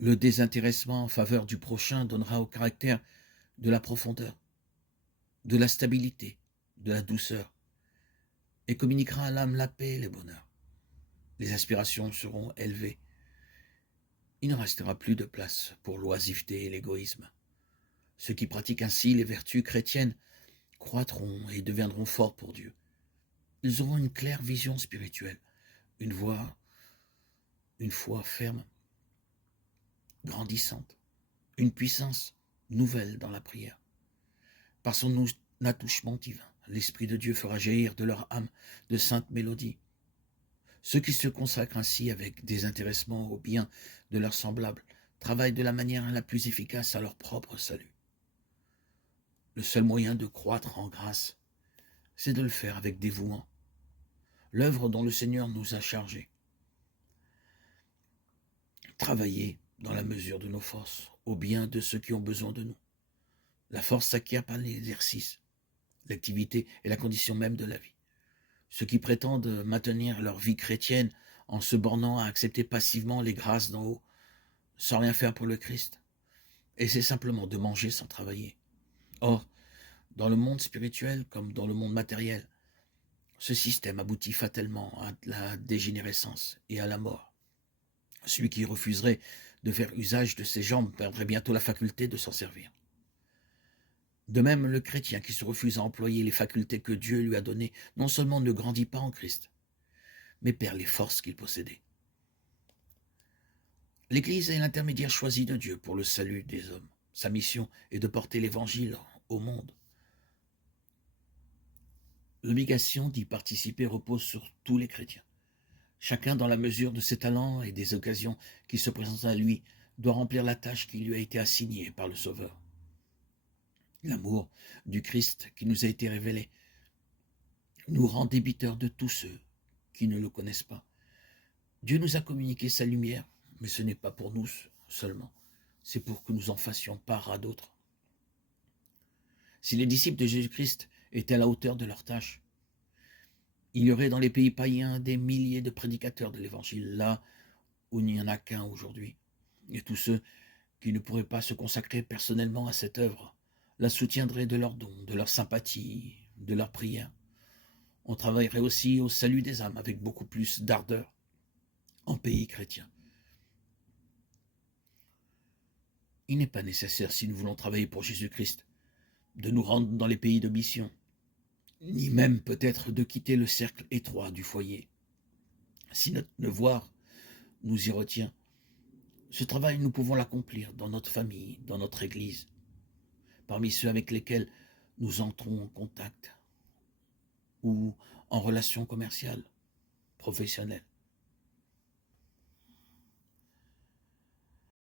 Le désintéressement en faveur du prochain donnera au caractère de la profondeur, de la stabilité, de la douceur, et communiquera à l'âme la paix et le bonheur. Les aspirations seront élevées. Il ne restera plus de place pour l'oisiveté et l'égoïsme. Ceux qui pratiquent ainsi les vertus chrétiennes croîtront et deviendront forts pour Dieu. Ils auront une claire vision spirituelle, une voix, une foi ferme, grandissante, une puissance nouvelle dans la prière. Par son attouchement divin, l'Esprit de Dieu fera jaillir de leur âme de saintes mélodies. Ceux qui se consacrent ainsi avec désintéressement au bien de leurs semblables travaillent de la manière la plus efficace à leur propre salut. Le seul moyen de croître en grâce, c'est de le faire avec dévouement, l'œuvre dont le Seigneur nous a chargés. Travailler dans la mesure de nos forces, au bien de ceux qui ont besoin de nous. La force s'acquiert par l'exercice. L'activité est la condition même de la vie. Ceux qui prétendent maintenir leur vie chrétienne en se bornant à accepter passivement les grâces d'en haut, sans rien faire pour le Christ, essaient simplement de manger sans travailler. Or, dans le monde spirituel comme dans le monde matériel, ce système aboutit fatalement à la dégénérescence et à la mort. Celui qui refuserait de faire usage de ses jambes perdrait bientôt la faculté de s'en servir. De même, le chrétien qui se refuse à employer les facultés que Dieu lui a données non seulement ne grandit pas en Christ, mais perd les forces qu'il possédait. L'Église est l'intermédiaire choisi de Dieu pour le salut des hommes. Sa mission est de porter l'Évangile au monde. L'obligation d'y participer repose sur tous les chrétiens. Chacun, dans la mesure de ses talents et des occasions qui se présentent à lui, doit remplir la tâche qui lui a été assignée par le Sauveur. L'amour du Christ qui nous a été révélé nous rend débiteurs de tous ceux qui ne le connaissent pas. Dieu nous a communiqué sa lumière, mais ce n'est pas pour nous seulement, c'est pour que nous en fassions part à d'autres. Si les disciples de Jésus-Christ étaient à la hauteur de leur tâche, il y aurait dans les pays païens des milliers de prédicateurs de l'Évangile, là où il n'y en a qu'un aujourd'hui. Et tous ceux qui ne pourraient pas se consacrer personnellement à cette œuvre la soutiendraient de leurs dons, de leur sympathie, de leurs prières. On travaillerait aussi au salut des âmes avec beaucoup plus d'ardeur en pays chrétien. Il n'est pas nécessaire, si nous voulons travailler pour Jésus-Christ, de nous rendre dans les pays de mission, ni même peut-être de quitter le cercle étroit du foyer. Si notre devoir nous y retient, ce travail, nous pouvons l'accomplir dans notre famille, dans notre Église, parmi ceux avec lesquels nous entrons en contact ou en relation commerciale, professionnelle.